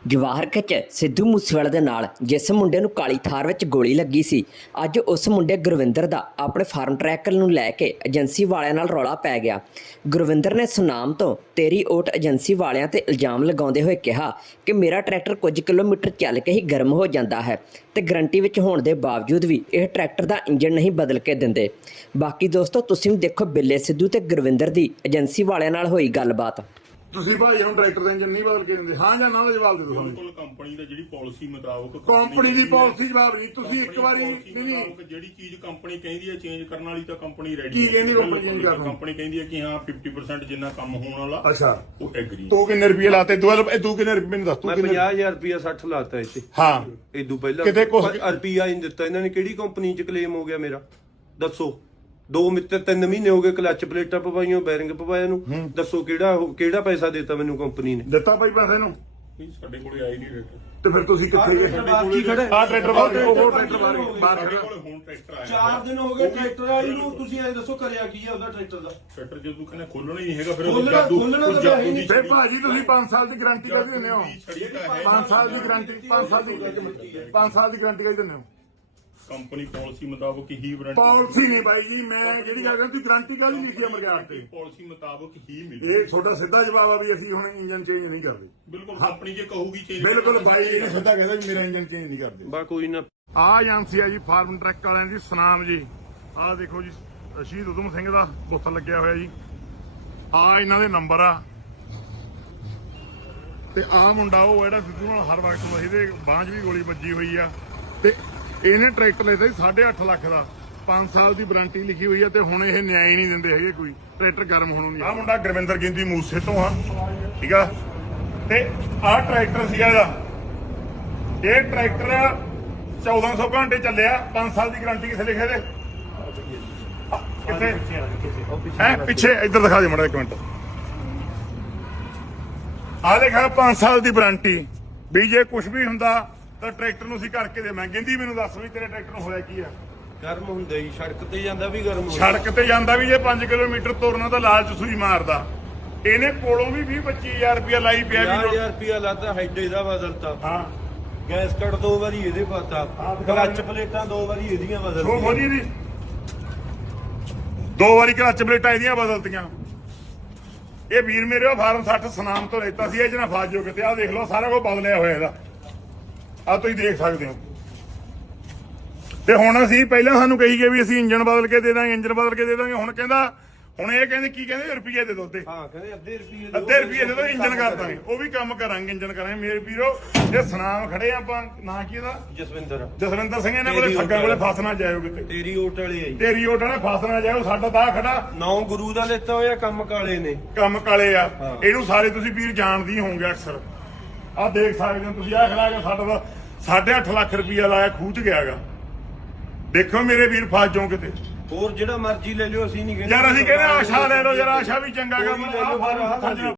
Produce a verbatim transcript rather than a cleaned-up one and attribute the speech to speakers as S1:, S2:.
S1: ਜਵਾਹਰ ਖਿੱਚ ਸਿੱਧੂ ਮੂਸੇਵਾਲੇ ਦੇ ਨਾਲ ਜਿਸ ਮੁੰਡੇ ਨੂੰ ਕਾਲੀ ਥਾਰ ਵਿੱਚ ਗੋਲੀ ਲੱਗੀ ਸੀ, ਅੱਜ ਉਸ ਮੁੰਡੇ ਗੁਰਵਿੰਦਰ ਦਾ ਆਪਣੇ ਫਾਰਮ ਟਰੈਕ ਨੂੰ ਲੈ ਕੇ ਏਜੰਸੀ ਵਾਲਿਆਂ ਨਾਲ ਰੌਲਾ ਪੈ ਗਿਆ। ਗੁਰਵਿੰਦਰ ਨੇ ਸੁਨਾਮ ਤੋਂ ਤੇਰੀ ਓਟ ਏਜੰਸੀ ਵਾਲਿਆਂ ਤੇ ਇਲਜ਼ਾਮ ਲਗਾਉਂਦੇ ਹੋਏ ਕਿਹਾ ਕਿ ਮੇਰਾ ਟਰੈਕਟਰ ਕੁਝ ਕਿਲੋਮੀਟਰ ਚੱਲ ਕੇ ਹੀ ਗਰਮ ਹੋ ਜਾਂਦਾ ਹੈ ਤੇ ਗਰੰਟੀ ਵਿੱਚ ਹੋਣ ਦੇ ਬਾਵਜੂਦ ਵੀ ਇਹ ਟਰੈਕਟਰ ਦਾ ਇੰਜਨ ਨਹੀਂ ਬਦਲ ਕੇ ਦਿੰਦੇ। ਬਾਕੀ ਦੋਸਤੋ ਤੁਸੀਂ ਵੀ ਦੇਖੋ ਬਿੱਲੇ ਸਿੱਧੂ ਤੇ ਗੁਰਵਿੰਦਰ ਦੀ ਏਜੰਸੀ ਵਾਲਿਆਂ ਨਾਲ ਹੋਈ ਗੱਲਬਾਤ।
S2: ਤੁਸੀਂ ਭਾਈ ਹੁਣ ਟਰੈਕਟਰ ਦਾ ਇੰਜਨ ਨਹੀਂ ਬਦਲ ਕੇ ਦਿੰਦੇ, ਹਾਂ ਜਾਂ ਨਾ ਦਾ ਜਵਾਬ ਦੇ ਦਿਓ।
S3: ਬਿਲਕੁਲ ਕੰਪਨੀ ਦਾ ਜਿਹੜੀ ਪਾਲਿਸੀ ਮੁਤਾਬਕ
S2: ਕੰਪਨੀ ਦੀ ਪਾਲਿਸੀ ਜਵਾਬ ਨਹੀਂ, ਤੁਸੀਂ ਇੱਕ ਵਾਰੀ ਨਹੀਂ
S3: ਜਿਹੜੀ ਚੀਜ਼ ਕੰਪਨੀ ਕਹਿੰਦੀ ਹੈ ਚੇਂਜ ਕਰਨ ਵਾਲੀ ਤਾਂ ਕੰਪਨੀ ਰੈਡੀ
S2: ਕੀ ਕਹਿੰਦੀ ਕੰਪਨੀ ਚੇਂਜ ਕਰਨ?
S3: ਕੰਪਨੀ ਕਹਿੰਦੀ ਹੈ ਕਿ ਹਾਂ ਪਚਾਸ ਪਰਸੈਂਟ ਜਿੰਨਾ ਕੰਮ ਹੋਣ ਵਾਲਾ
S2: ਅੱਛਾ
S3: ਉਹ ਐਗਰੀ।
S2: ਤੂੰ ਕਿੰਨੇ ਰੁਪਏ ਲਾਤੇ? ਦੁਆਲ ਤੂੰ ਕਿੰਨੇ ਰੁਪਏ ਮੈਨੂੰ ਦੱਸ। ਤੂੰ
S4: ਮੈਂ
S2: ਕਿੰਨੇ?
S4: ਪੰਜਾਹ ਹਜ਼ਾਰ ਰੁਪਇਆ ਸੱਠ ਲਾਤਾ ਇੱਥੇ।
S2: ਹਾਂ
S4: ਇਦੋਂ ਪਹਿਲਾਂ
S2: ਕਿਤੇ ਕੁਛ-
S4: ਰੁਪਇਆ ਹੀ ਨਹੀਂ ਦਿੱਤਾ ਇਹਨਾਂ ਨੇ। ਕਿਹੜੀ ਕੰਪਨੀ ਚ ਕਲੇਮ ਹੋ ਗਿਆ ਮੇਰਾ ਦੱਸੋ? ਦੋ ਮਿੱਤਰ ਤਿੰਨ ਮਹੀਨੇ ਹੋ ਗਏ ਕਲੱਚ ਪਲੇਟਾਂ ਪਵਾਈਆਂ, ਬੈਰਿੰਗ ਪਵਾਇਆ ਨੂੰ। ਦੱਸੋ ਕਿਹੜਾ ਕਿਹੜਾ ਪੈਸਾ ਦਿੱਤਾ ਮੈਨੂੰ ਕੰਪਨੀ ਨੇ?
S2: ਦਿੱਤਾ ਭਾਈ ਪੈਸੇ ਨੂੰ?
S3: ਸਾਡੇ ਕੋਲੇ ਆਈ ਨਹੀਂ ਰੇਟ।
S2: ਤੇ ਫਿਰ ਤੁਸੀਂ ਕਿੱਥੇ ਗਏ?
S4: ਕੀ ਖੜੇ
S2: ਆਹ ਟਰੈਕਟਰ ਬਾਹਰ ਉਹ ਟਰੈਕਟਰ ਬਾਹਰ ਬਾਹਰ
S3: ਸਾਡੇ
S2: ਖੜਾ।
S3: ਕੋਲੇ ਹੁਣ ਟਰੈਕਟਰ ਆਇਆ।
S4: ਚਾਰ ਦਿਨ ਹੋ ਗਏ ਟਰੈਕਟਰ ਆਈ ਨੂੰ। ਤੁਸੀਂ ਐਂ ਦੱਸੋ ਕਰਿਆ ਕੀ ਆ ਉਹਦਾ ਟਰੈਕਟਰ ਦਾ?
S3: ਟਰੈਕਟਰ ਜੇ ਤੂੰ ਕਹਿੰਦਾ ਖੋਲਣਾ ਹੀ ਨਹੀਂ ਹੈਗਾ ਫਿਰ
S4: ਖੋਲ੍ਹਣਾ-
S3: ਜਾਦੂ
S4: ਖੋਲ੍ਹਣਾ ਤਾਂ
S3: ਜਾਦੂ
S4: ਹੈ ਹੀ
S3: ਦੀ
S4: ਨਹੀਂ।
S2: ਫਿਰ ਭਾਜੀ ਤੁਸੀਂ ਪੰਜ ਸਾਲ ਦੀ ਗਾਰੰਟੀ ਕਾਹਦੀ ਦਿੰਦੇ ਹੋ?
S3: ਛੜੀ ਤਾਂ ਹੈ।
S2: ਪੰਜ ਸਾਲ ਦੀ ਗਾਰੰਟੀ ਪੰਜ ਸਾਲ ਦੀ ਪੰਜ ਸਾਲ ਦੀ ਗਾਰੰਟੀ ਕਾਹਦੀ ਦਿੰਦੇ ਹੋ?
S3: ਕੰਪਨੀ ਪਾਲਿਸੀ ਮੁਤਾਬਕ ਹੀ ਵਾਰੰਟੀ।
S2: ਪਾਲਿਸੀ ਨਹੀਂ ਬਾਈ ਜੀ, ਮੈਂ ਜਿਹੜੀ ਗੱਲ ਕਰਦੀ ਗਾਰੰਟੀ ਕਾਹਦੀ ਲਿਖੀ ਹੈ ਮਰਗਾਟ ਤੇ?
S3: ਪਾਲਿਸੀ ਮੁਤਾਬਕ ਹੀ ਮਿਲੇ।
S2: ਇਹ ਤੁਹਾਡਾ ਸਿੱਧਾ ਜਵਾਬ ਆ ਵੀ ਅਸੀਂ ਹੁਣ ਇੰਜਨ ਚੇਂਜ ਨਹੀਂ ਕਰਦੇ।
S3: ਬਿਲਕੁਲ ਕੰਪਨੀ ਜੇ ਕਹੂਗੀ ਚੇਂਜ
S2: ਬਿਲਕੁਲ ਬਾਈ ਇਹ ਸਿੱਧਾ ਕਹਿੰਦਾ ਵੀ ਮੇਰਾ ਇੰਜਨ ਚੇਂਜ ਨਹੀਂ ਕਰਦੇ।
S4: ਬਾ ਕੋਈ ਨਾ।
S2: ਆਹ ਏਜੰਸੀ ਆ ਜੀ ਫਾਰਮ ਟਰੱਕ ਵਾਲਿਆਂ ਦੀ ਸੁਨਾਮ ਜੀ। ਆਹ ਦੇਖੋ ਜੀ ਸ਼ਹੀਦ ਊਧਮ ਸਿੰਘ ਦਾ ਬੁੱਤ ਲੱਗਿਆ ਹੋਇਆ ਜੀ। ਆਹ ਇਹਨਾਂ ਦੇ ਨੰਬਰ ਆ ਤੇ ਆਹ ਮੁੰਡਾ ਉਹ ਜਿਹੜਾ ਸਿੱਧੂ ਨਾਲ ਹਰ ਵਕਤ ਇਹਦੇ ਬਾਂਝ ਵੀ ਗੋਲੀ ਵੱਜੀ ਹੋਈ ਆ ਤੇ ਇਹਨੇ ਟਰੈਕਟਰ ਲਿਆ ਸੀ ਸਾਢੇ ਅੱਠ ਲੱਖ ਦਾ। ਪੰਜ ਸਾਲ ਦੀ ਵਾਰੰਟੀ ਲਿਖੀ ਹੋਈ ਆ ਤੇ ਹੁਣ ਇਹ ਨਿਆਂ ਹੀ ਨਹੀਂ ਦਿੰਦੇ ਹੈਗੇ ਕੋਈ ਟਰੈਕਟਰ ਗਰਮ ਹੋਣ ਦੀ। ਆਹ ਮੁੰਡਾ ਗੁਰਵਿੰਦਰ ਗਿੰਦੀ ਮੂਸੇ ਤੋਂ ਆ, ਠੀਕ ਆ। ਤੇ ਆਹ ਟਰੈਕਟਰ ਸੀਗਾ ਇਹਦਾ। ਇਹ ਟਰੈਕਟਰ ਚੌਦਾਂ ਸੌ ਘੰਟੇ ਚੱਲਿਆ। ਪੰਜ ਸਾਲ ਦੀ ਗਾਰੰਟੀ ਕਿੱਥੇ ਲਿਖੇ ਦੇ? ਕਿੱਥੇ ਹੈ? ਪਿੱਛੇ ਇੱਧਰ ਦਿਖਾ ਦੇ ਮਾੜਾ ਇੱਕ ਮਿੰਟ। ਆਹ ਲਿਖਿਆ ਪੰਜ ਸਾਲ ਦੀ ਵਾਰੰਟੀ ਵੀ ਜੇ ਕੁਝ ਵੀ ਹੁੰਦਾ ਤਾਂ ਟਰੈਕਟਰ ਨੂੰ ਅਸੀਂ ਕਰਕੇ ਦੇਵਾਂ। ਕਹਿੰਦੀ ਮੈਨੂੰ ਦੱਸ ਵੀ ਤੇਰੇ ਟਰੈਕਟਰ ਨੂੰ ਹੋਇਆ ਕੀ ਆ?
S4: ਗਰਮ ਹੁੰਦਾ ਹੀ ਸੜਕ ਤੇ ਜਾਂਦਾ ਵੀ ਗਰਮ ਹੁੰਦਾ।
S2: ਸੜਕ ਤੇ ਜਾਂਦਾ ਵੀ ਜੇ ਪੰਜ ਕਿਲੋਮੀਟਰ ਤੁਰਨਾ ਤਾਂ ਲਾਲਚ ਸੂਈ ਮਾਰਦਾ। ਇਹਨੇ ਕੋਲੋਂ ਵੀ ਵੀਹ ਪੱਚੀ ਹਜ਼ਾਰ ਰੁਪਇਆ ਲਾਈ ਪਿਆ
S4: ਪੰਜਾਹ
S2: ਵੀ।
S4: ਹਜ਼ਾਰ ਰੁਪਇਆ ਲਾਤਾ, ਹੈਡ ਇਹਦਾ ਬਦਲਤਾ,
S2: ਹਾਂ
S4: ਗੈਸ ਕੱਟ ਦੋ ਵਾਰੀ ਇਹਦੇ ਪਾਤਾ, ਕਲੱਚ ਪਲੇਟਾਂ ਦੋ ਵਾਰੀ ਇਹਦੀਆਂ
S2: ਉਹ
S4: ਬਦਲਤੀਆਂ।
S2: ਮੋਦੀ ਦੀ ਦੋ ਵਾਰੀ ਕਲੱਚ ਪਲੇਟਾਂ ਇਹਦੀਆਂ ਬਦਲਤੀਆਂ। ਇਹ ਵੀਰ ਮੇਰੇ ਉਹ ਫਾਰਮ ਸੱਠ ਸੁਨਾਮ ਤੋਂ ਲੈਤਾ ਸੀ। ਇਹ ਜਨਾ ਫਾਜੋ ਕਿਤੇ ਆਹ ਦੇਖ ਲਓ ਸਾਰਾ ਕੁਝ ਬਦਲਿਆ ਹੋਇਆ ਇਹਦਾ। ਆਹ ਤੁਸੀਂ ਦੇਖ ਸਕਦੇ ਹੋ। ਤੇ ਹੁਣ ਅਸੀਂ ਪਹਿਲਾਂ ਸਾਨੂੰ ਕਹੀ ਗਏ ਵੀ ਅਸੀਂ ਇੰਜਨ ਬਦਲ ਕੇ ਦੇ ਦਾਂਗੇ, ਇੰਜਨ ਬਦਲ ਕੇ ਦੇ ਦਾਂਗੇ। ਹੁਣ ਕਹਿੰਦਾ ਹੁਣ ਇਹ ਕਹਿੰਦੇ ਕੀ ਕਹਿੰਦੇ ਰੁਪਈਏ ਦੇ ਦੋ ਤੇ
S4: ਹਾਂ ਕਹਿੰਦੇ ਅੱਧੇ ਰੁਪਏ
S2: ਅੱਧੇ ਰੁਪਈਏ ਦੇ ਦੋ ਇੰਜਨ ਕਰ ਦਾਂਗੇ। ਉਹ ਵੀ ਕੰਮ ਕਰਾਂਗੇ, ਇੰਜਨ ਕਰਾਂਗੇ। ਮੇਰੇ ਵੀਰੋ ਇਹ ਸੁਨਾਮ ਖੜੇ ਆਪਾਂ। ਨਾਂ ਕੀ ਇਹਦਾ?
S4: ਜਸਵਿੰਦਰ
S2: ਜਸਵਿੰਦਰ ਸਿੰਘ। ਇਹਨਾਂ ਕੋਲੇ ਠੱਗਾਂ ਕੋਲੇ ਫਸ ਨਾ ਜਾਇਓ ਕਿਤੇ।
S4: ਤੇਰੀ ਓਟ ਵਾਲੇ ਆਈ।
S2: ਤੇਰੀ ਓਟ ਵਾਲੇ ਫਸ ਨਾ ਜਾਇਓ। ਸਾਡਾ ਤਾਂ ਆਹ ਖੜਾ
S4: ਨੌ ਗੁਰੂ ਦਾ ਲੈਤਾ ਹੋਇਆ, ਕੰਮ ਕਾਲੇ ਨੇ।
S2: ਕੰਮ ਕਾਲੇ ਆ।
S4: ਹਾਂ।
S2: ਇਹਨੂੰ ਸਾਰੇ ਤੁਸੀਂ ਵੀਰ ਜਾਣਦੇ ਹੀ ਹੋਵੋਗੇ ਅਕਸਰ। ਆਹ ਦੇਖ ਸਕਦੇ ਹੋ ਤੁਸੀਂ। ਆਹ ਖੜਾ ਕੇ ਸਾਡਾ ਤਾਂ ਸਾਢੇ ਅੱਠ ਲੱਖ ਰੁਪਈਆ ਲਾਇਆ, ਖੂਚ ਗਿਆਗਾ। ਦੇਖੋ ਮੇਰੇ ਵੀਰ ਫਸ ਜਾਓ ਕਿਤੇ।
S4: ਹੋਰ ਜਿਹੜਾ ਮਰਜ਼ੀ ਲੈ ਲਿਓ, ਅਸੀਂ ਨਹੀਂ ਕਹਿੰਦੇ।
S2: ਯਾਰ ਅਸੀਂ ਕਹਿੰਦੇ ਆਸ਼ਾ ਲੈ ਲਓ ਯਾਰ, ਆਸ਼ਾ ਵੀ ਚੰਗਾ ਕੰਮ
S4: ਕੋਈ ਲੈ ਲਓ,
S2: ਆ।